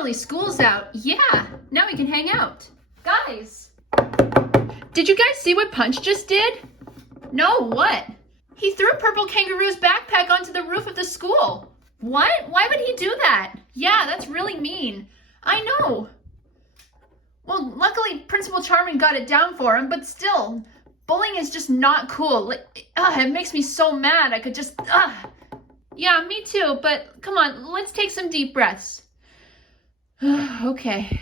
Finally, school's out. Yeah, now we can hang out. Guys! Did you guys see what Punch just did? No, what? He threw Purple Kangaroo's backpack onto the roof of the school. What? Why would he do that? Yeah, that's really mean. I know. Well, luckily Principal Charming got it down for him, but still, bullying is just not cool. It makes me so mad. I could just, Yeah, me too, but come on, let's take some deep breaths. Okay.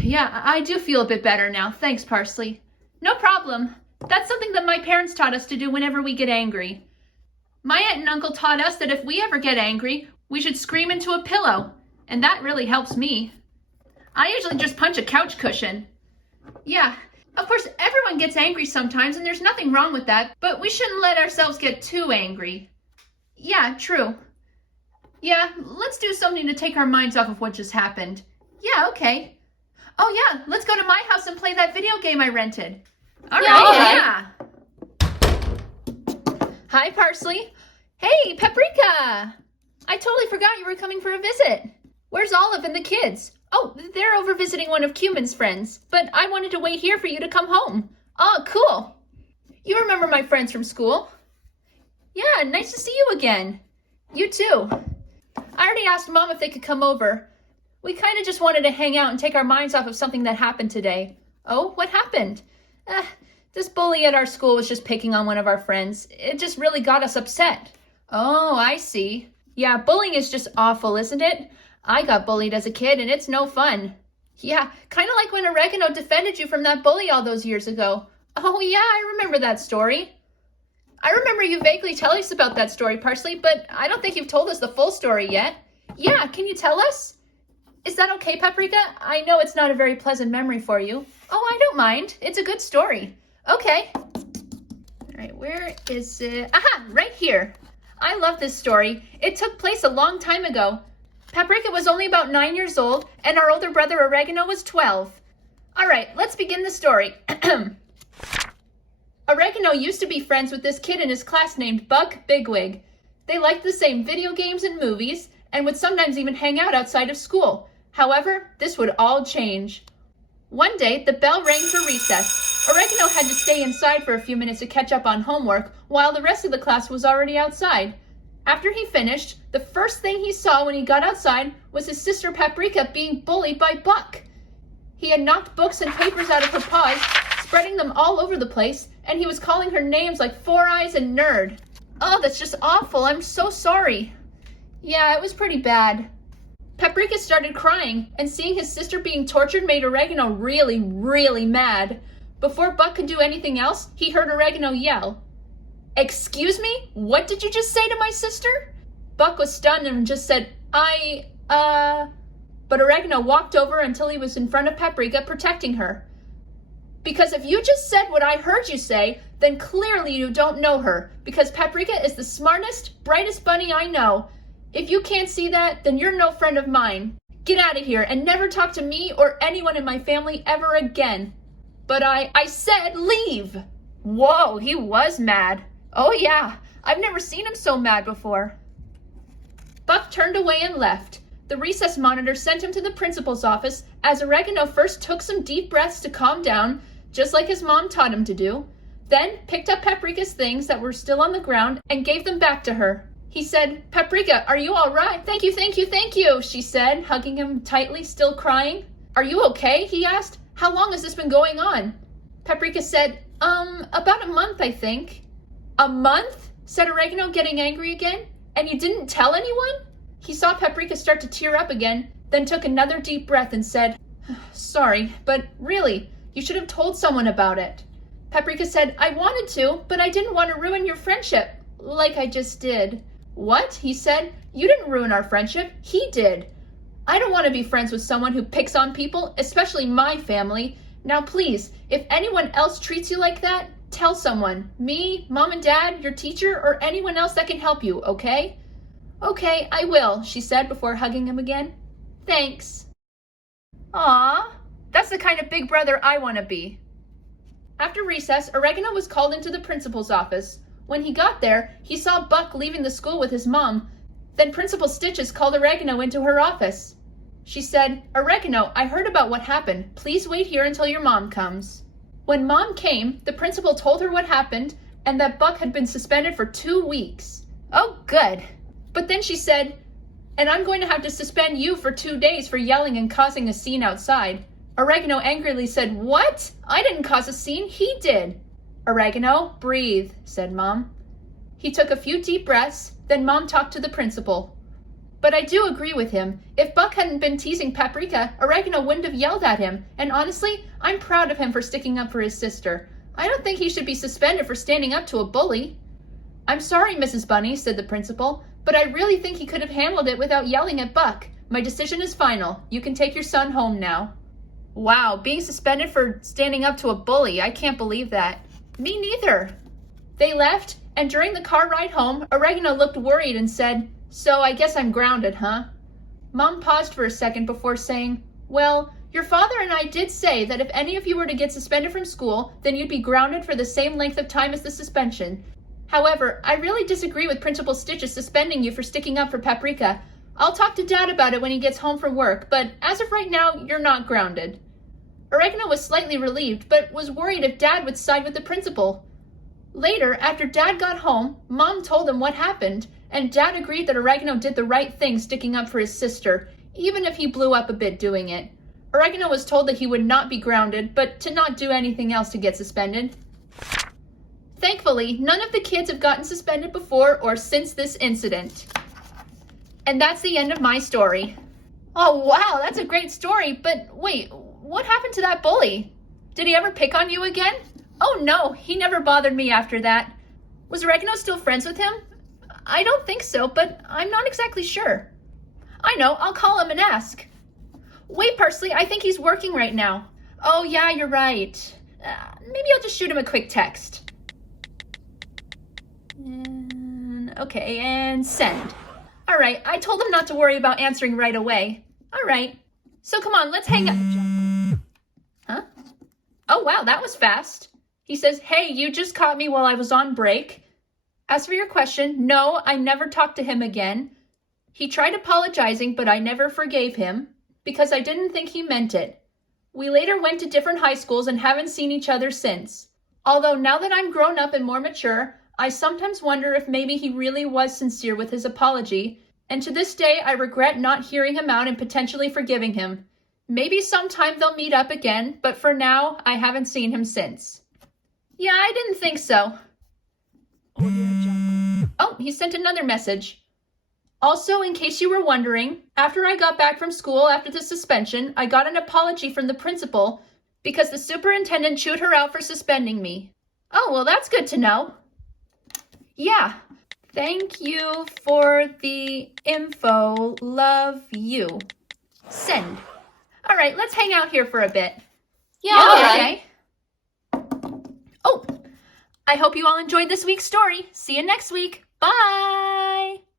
Yeah, I do feel a bit better now. Thanks, Parsley. No problem. That's something that my parents taught us to do whenever we get angry. My aunt and uncle taught us that if we ever get angry, we should scream into a pillow, and that really helps me. I usually just punch a couch cushion. Yeah, of course, everyone gets angry sometimes, and there's nothing wrong with that, but we shouldn't let ourselves get too angry. Yeah, true. Yeah, let's do something to take our minds off of what just happened. Yeah, okay. Oh yeah, let's go to my house and play that video game I rented. All right. Hi, Parsley. Hey, Paprika. I totally forgot you were coming for a visit. Where's Olive and the kids? Oh, they're over visiting one of Cumin's friends, but I wanted to wait here for you to come home. Oh, cool. You remember my friends from school? Yeah, nice to see you again. You too. I already asked Mom if they could come over. We kind of just wanted to hang out and take our minds off of something that happened today. Oh, what happened? This bully at our school was just picking on one of our friends. It just really got us upset. Oh, I see. Yeah, bullying is just awful, isn't it? I got bullied as a kid and it's no fun. Yeah, kind of like when Oregano defended you from that bully all those years ago. Oh yeah, I remember that story. I remember you vaguely telling us about that story, Parsley, but I don't think you've told us the full story yet. Yeah, can you tell us? Is that okay, Paprika? I know it's not a very pleasant memory for you. Oh, I don't mind. It's a good story. Okay. All right, where is it? Aha, right here. I love this story. It took place a long time ago. Paprika was only about 9 years old, and our older brother Oregano was 12. All right, let's begin the story. Oregano used to be friends with this kid in his class named Buck Bigwig. They liked the same video games and movies, and would sometimes even hang out outside of school. However, this would all change. One day, the bell rang for recess. Oregano had to stay inside for a few minutes to catch up on homework, while the rest of the class was already outside. After he finished, the first thing he saw when he got outside was his sister Paprika being bullied by Buck. He had knocked books and papers out of her paws, spreading them all over the place, and he was calling her names like Four Eyes and Nerd. Oh, that's just awful. I'm so sorry. Yeah, it was pretty bad. Paprika started crying, and seeing his sister being tortured made Oregano really, really mad. Before Buck could do anything else, he heard Oregano yell, "Excuse me? What did you just say to my sister?" Buck was stunned and just said, But Oregano walked over until he was in front of Paprika, protecting her. "Because if you just said what I heard you say, then clearly you don't know her, because Paprika is the smartest, brightest bunny I know. If you can't see that, then you're no friend of mine. Get out of here and never talk to me or anyone in my family ever again." "But I said leave." Whoa, he was mad. Oh yeah, I've never seen him so mad before. Buck turned away and left. The recess monitor sent him to the principal's office as Oregano first took some deep breaths to calm down, just like his mom taught him to do, then picked up Paprika's things that were still on the ground and gave them back to her. He said, "Paprika, are you all right?" "Thank you, thank you, thank you," she said, hugging him tightly, still crying. "Are you okay?" he asked. "How long has this been going on?" Paprika said, about a month, I think." "A month?" said Oregano, getting angry again. "And you didn't tell anyone?" He saw Paprika start to tear up again, then took another deep breath and said, "Sorry, but really, you should have told someone about it." Paprika said, "I wanted to, but I didn't want to ruin your friendship, like I just did." "What?" he said. "You didn't ruin our friendship. He did. I don't want to be friends with someone who picks on people, especially my family. Now please, if anyone else treats you like that, tell someone. Me, Mom and Dad, your teacher, or anyone else that can help you, okay?" "Okay, I will," she said before hugging him again. "Thanks." Aww, that's the kind of big brother I want to be. After recess, Oregano was called into the principal's office. When he got there, he saw Buck leaving the school with his mom. Then Principal Stitches called Oregano into her office. She said, "Oregano, I heard about what happened. Please wait here until your mom comes." When Mom came, the principal told her what happened and that Buck had been suspended for 2 weeks. Oh, good. But then she said, "And I'm going to have to suspend you for 2 days for yelling and causing a scene outside." Oregano angrily said, "What? I didn't cause a scene. He did." "Oregano, breathe," said Mom. He took a few deep breaths, then Mom talked to the principal. "But I do agree with him. If Buck hadn't been teasing Paprika, Oregano wouldn't have yelled at him. And honestly, I'm proud of him for sticking up for his sister. I don't think he should be suspended for standing up to a bully." "I'm sorry, Mrs. Bunny," said the principal, "but I really think he could have handled it without yelling at Buck. My decision is final. You can take your son home now." Wow, being suspended for standing up to a bully. I can't believe that. Me neither. They left, and during the car ride home, Oregano looked worried and said, "So I guess I'm grounded, huh?" Mom paused for a second before saying, "Well, your father and I did say that if any of you were to get suspended from school, then you'd be grounded for the same length of time as the suspension. However, I really disagree with Principal Stitch's suspending you for sticking up for Paprika. I'll talk to Dad about it when he gets home from work, but as of right now, you're not grounded." Oregano was slightly relieved, but was worried if Dad would side with the principal. Later, after Dad got home, Mom told him what happened, and Dad agreed that Oregano did the right thing sticking up for his sister, even if he blew up a bit doing it. Oregano was told that he would not be grounded, but to not do anything else to get suspended. Thankfully, none of the kids have gotten suspended before or since this incident. And that's the end of my story. Oh wow, that's a great story, but wait, what happened to that bully? Did he ever pick on you again? Oh no, he never bothered me after that. Was Oregano still friends with him? I don't think so, but I'm not exactly sure. I know, I'll call him and ask. Wait, Parsley, I think he's working right now. Oh yeah, you're right. Maybe I'll just shoot him a quick text. Okay, and send. All right, I told him not to worry about answering right away. All right, so come on, let's hang out. Huh? Oh wow, that was fast. He says, "Hey, you just caught me while I was on break. As for your question, no, I never talked to him again. He tried apologizing, but I never forgave him because I didn't think he meant it. We later went to different high schools and haven't seen each other since. Although now that I'm grown up and more mature, I sometimes wonder if maybe he really was sincere with his apology, and to this day I regret not hearing him out and potentially forgiving him. Maybe sometime they'll meet up again, but for now, I haven't seen him since." Yeah, I didn't think so. Oh, he sent another message. "Also, in case you were wondering, after I got back from school after the suspension, I got an apology from the principal because the superintendent chewed her out for suspending me." Oh, well, that's good to know. Yeah. "Thank you for the info. Love you. Send." All right, let's hang out here for a bit. Yeah, okay. Oh, I hope you all enjoyed this week's story. See you next week. Bye.